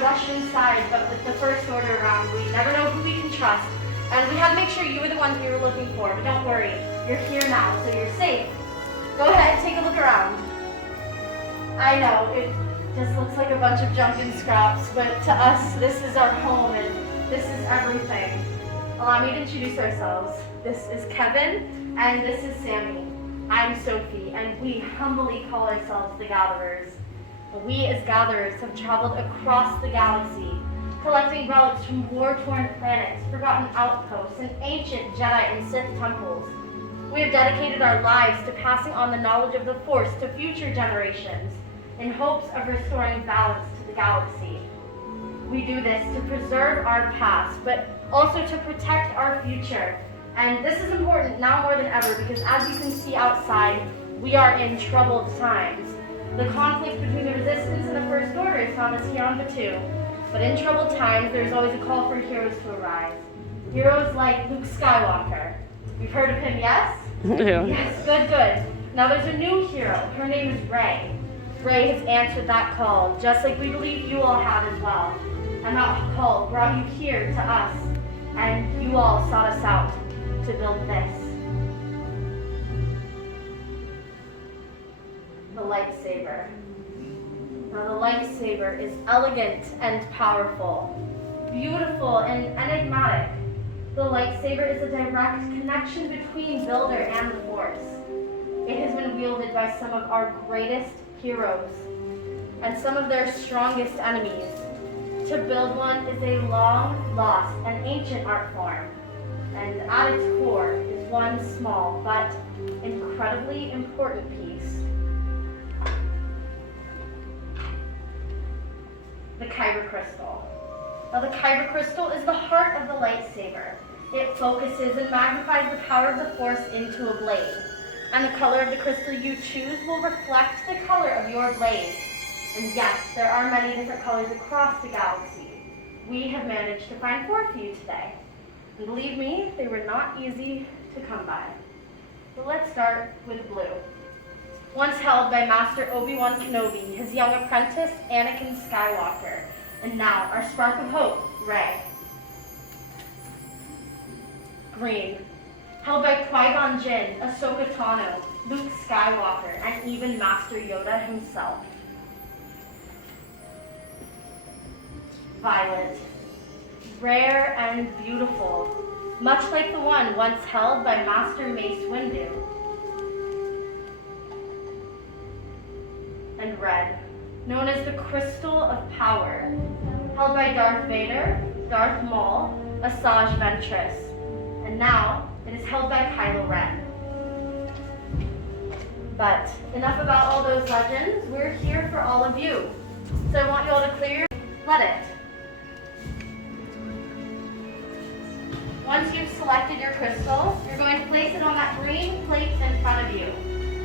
rush inside, but with the first order around, we never know who we can trust. And we had to make sure you were the ones we were looking for, but don't worry, you're here now, so you're safe. Go ahead, take a look around. I know, it just looks like a bunch of junk and scraps, but to us, this is our home and this is everything. Allow me to introduce ourselves. This is Kevin, and this is Sammy. I'm Sophie, and we humbly call ourselves the Gatherers. We as Gatherers have traveled across the galaxy, collecting relics from war-torn planets, forgotten outposts, and ancient Jedi and Sith temples. We have dedicated our lives to passing on the knowledge of the Force to future generations, in hopes of restoring balance to the galaxy. We do this to preserve our past, but also to protect our future. And this is important now more than ever because as you can see outside, we are in troubled times. The conflict between the Resistance and the First Order has found us here on Batuu. But in troubled times, there's always a call for heroes to arise. Heroes like Luke Skywalker. You've heard of him, yes? Yeah. Yes, good. Now there's a new hero. Her name is Rey. Rey has answered that call, just like we believe you all have as well. And that call brought you here to us, and you all sought us out to build this. The lightsaber. Now the lightsaber is elegant and powerful, beautiful and enigmatic. The lightsaber is a direct connection between Builder and the Force. It has been wielded by some of our greatest heroes and some of their strongest enemies. To build one is a long lost and ancient art form, and at its core is one small but incredibly important piece. The Kyber crystal. Now the Kyber crystal is the heart of the lightsaber. It focuses and magnifies the power of the Force into a blade. And the color of the crystal you choose will reflect the color of your blade. And yes, there are many different colors across the galaxy. We have managed to find 4 for you today. And believe me, they were not easy to come by. So let's start with blue. Once held by Master Obi-Wan Kenobi, his young apprentice, Anakin Skywalker, and now our spark of hope, Rey. Green, held by Qui-Gon Jinn, Ahsoka Tano, Luke Skywalker, and even Master Yoda himself. Violet, rare and beautiful, much like the one once held by Master Mace Windu. And red, known as the Crystal of Power, held by Darth Vader, Darth Maul, Asajj Ventress, and now it is held by Kylo Ren. But enough about all those legends. We're here for all of you. So I want you all to clear, let it. Once you've selected your crystal, you're going to place it on that green plate in front of you.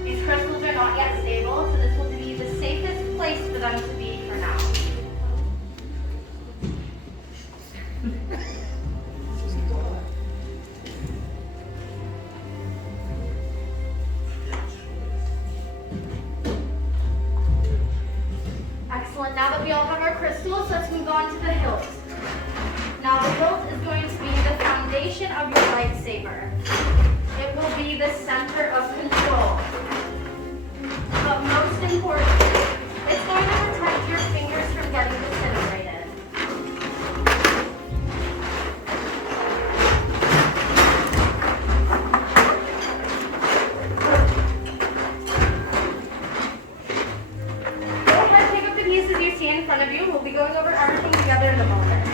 These crystals are not yet stable, so this will be the safest place for them to be for now. Excellent. Now that we all have our crystals, let's move on to the hilt. Now the hilt is going to be the foundation of your lightsaber. It will be the center of control. But most importantly, it's going to protect your fingers from getting disintegrated. Go ahead, pick up the pieces you see in front of you. We'll be going over everything together in a moment.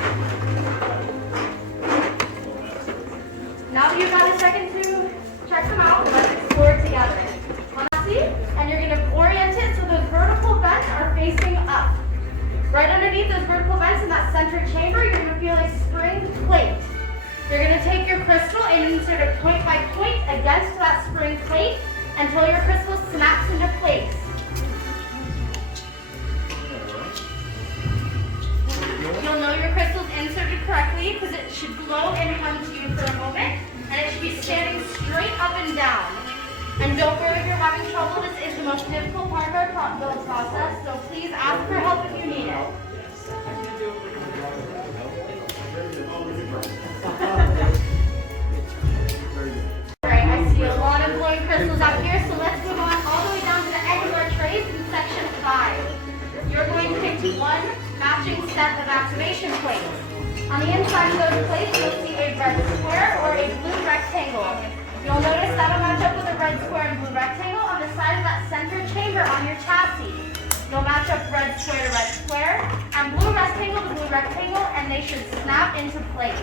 Now that you've had a second to check them out, let's explore it together. And you're going to orient it so those vertical vents are facing up. Right underneath those vertical vents in that center chamber, you're going to feel a spring plate. You're going to take your crystal and insert it point by point against that spring plate until your crystal snaps into place. You'll know your crystal's inserted correctly because it should glow and hum to you for a moment, and it should be standing straight up and down. And don't worry if you're having trouble, this is the most difficult part of our build process, so please ask for help if you need it. Alright, I see a lot of glowing crystals out here, so let's move on all the way down to the end of our trays in section 5. You're going to pick one matching set of activation plates. On the inside of those plates, you'll see a red square or a blue rectangle. You'll notice that'll match up with a red square and blue rectangle on the side of that center chamber on your chassis. You'll match up red square to red square and blue rectangle to blue rectangle, and they should snap into place.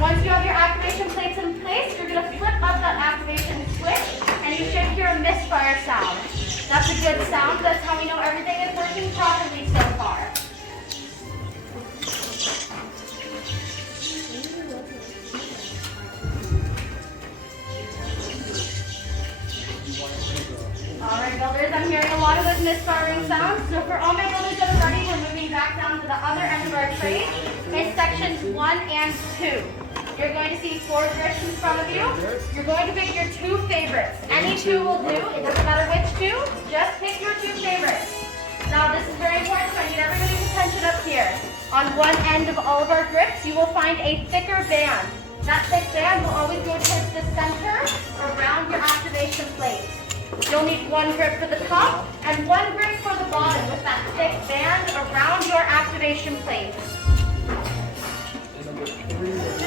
Once you have your activation plates in place, you're going to flip up that activation switch and you should hear a misfire sound. That's a good sound. That's how we know everything is working properly so far. Alright builders, I'm hearing a lot of those misfiring sounds. So for all my builders that are ready, we're moving back down to the other end of our trade in sections 1 and 2. You're going to see 4 grips in front of you. You're going to pick your 2 favorites. Any 2 will do. It doesn't matter which 2. Just pick your 2 favorites. Now this is very important, so I need everybody's attention up here. On one end of all of our grips, you will find a thicker band. That thick band will always go towards the center around your activation plate. You'll need 1 grip for the top and 1 grip for the bottom with that thick band around your activation plate. To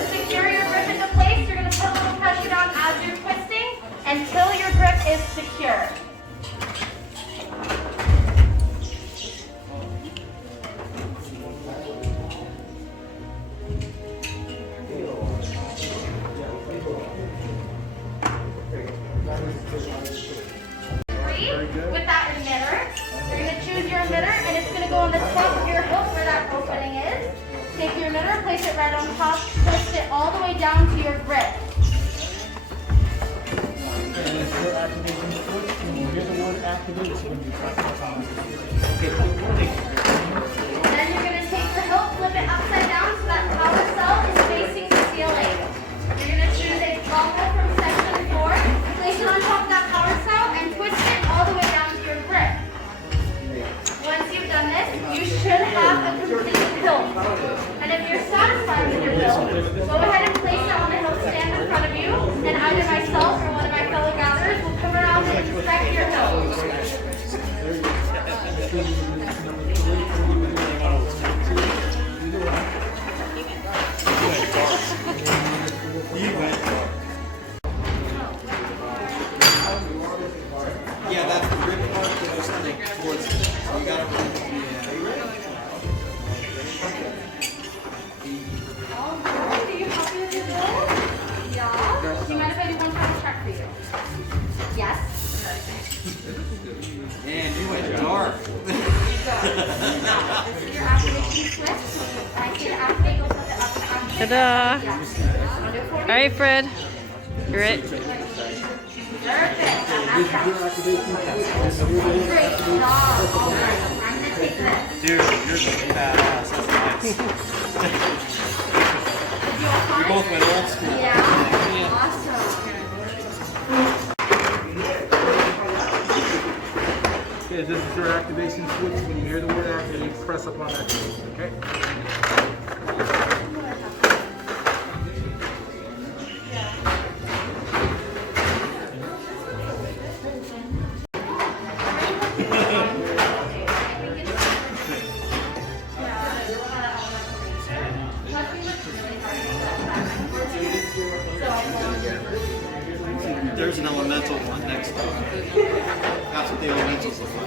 secure your grip into place, you're going to put a little pressure down as you're twisting until your grip is secure. With that emitter, you're going to choose your emitter and it's going to go on the top of your hook where that opening is. Take your emitter, place it right on top, twist it all the way down to your grip. And it's your activation switch. When you hear the word activate, it's when you press it on. Then you're going to take your hilt, flip it upside down so that power cell is facing the ceiling. You're going to choose a toggle from section 4, place it on top of that power cell, and twist it all the way down to your grip. Once you've done this, you should have a complete hilt. And if you're satisfied with your hilt, go ahead and place it on the hilt stand in front of you, and either myself or one of my fellow gatherers will come around and inspect your hilt. Yeah, that's the grip part that was coming towards it. So you gotta run. Alright, are you happy with your hilt? Yeah? Do you mind if I do one final check for you? Yes? Man, you went dark. Now, this is your activation switch. I see the activate, you'll flip it up and activate. Ta-da! Yes. I'll do it for you. All right, Fred. You're it. Perfect. Great job. All right, I'm going to take this. Dude, you're just badass. That's nice. We both went old school. Yeah. Awesome. Okay, this is your activation switch. When you hear the word activate, press up on that switch, okay? There's an elemental one next to it. That's what the elementals look like.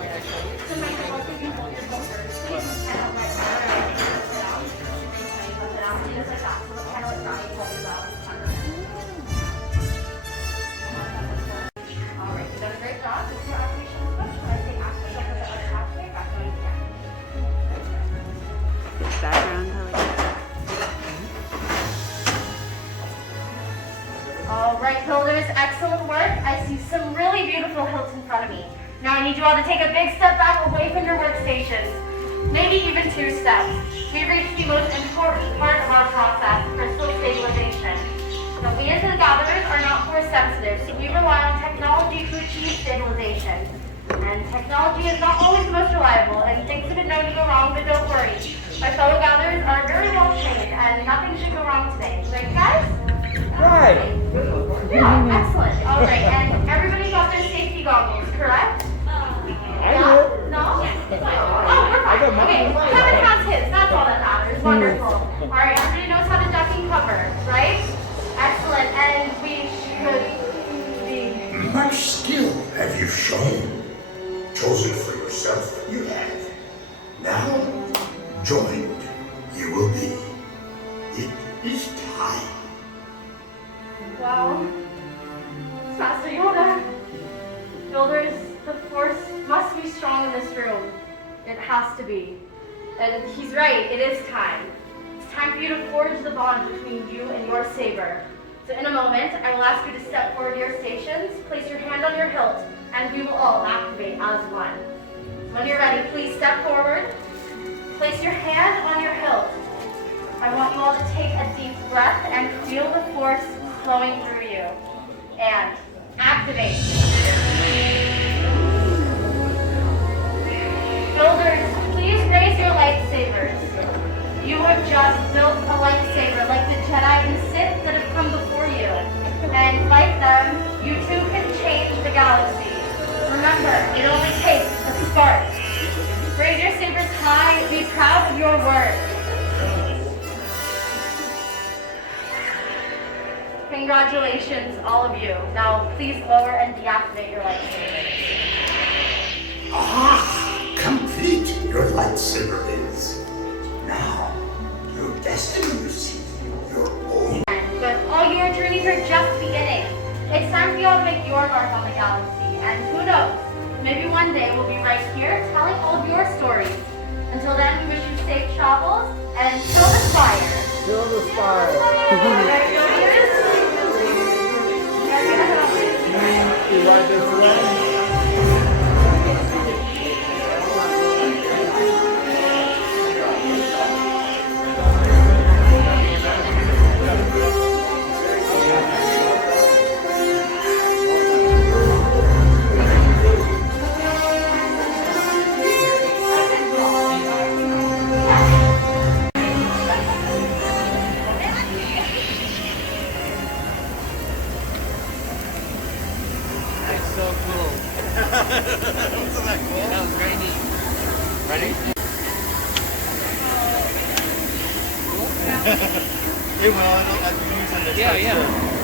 Alright, you've done a great job. This is your activation switch. When I say activate, you'll put the other activate back on again. Background, I like that. Alright, builders, excellent work. I see some really beautiful hilts in front of me. Now I need you all to take a big step back away from your workstations. Maybe even 2 steps. We've reached the most important part of our process, crystal stabilization. Now we as the gatherers are not force sensitive, so we rely on technology to achieve stabilization. And technology is not always the most reliable, and things have been known to go wrong, but don't worry. My fellow gatherers are very well trained, and nothing should go wrong today. Right, guys? Right. Yeah, excellent. All right, and everybody got their safety goggles, correct? I No? will. No? Oh, we're fine. got mine. Okay, Kevin has his. That's all that matters. Wonderful. All right, everybody knows how to duck and cover, right? Excellent. And we should be... Much skill have you shown. Chosen for yourself, you have. Now, joined, you will be. It is time. Well, Master Yoda. Builders, the Force must be strong in this room. It has to be. And he's right, it is time. It's time for you to forge the bond between you and your saber. So in a moment, I will ask you to step forward to your stations, place your hand on your hilt, and we will all activate as one. When you're ready, please step forward. Place your hand on your hilt. I want you all to take a deep breath and feel the force flowing through you. And activate. Builders, please raise your lightsabers. You have just built a lightsaber like the Jedi and Sith that have come before you. And like them, you too can change the galaxy. Remember, it only takes a spark. Raise your sabers high, be proud of your work. Congratulations, all of you. Now, please lower and deactivate your lightsabers. Ah, complete your lightsaber is. Now, your destiny, you see, your own. But all your journeys are just beginning. It's time for you all to make your mark on the galaxy. And who knows, maybe one day we'll be right here telling all of your stories. Until then, we wish you safe travels and till the fire. Fill the fire. You ride this away? That's so cool. Wasn't that cool? That was very neat. Ready? Hey, well, I'll be using this. Yeah, yeah.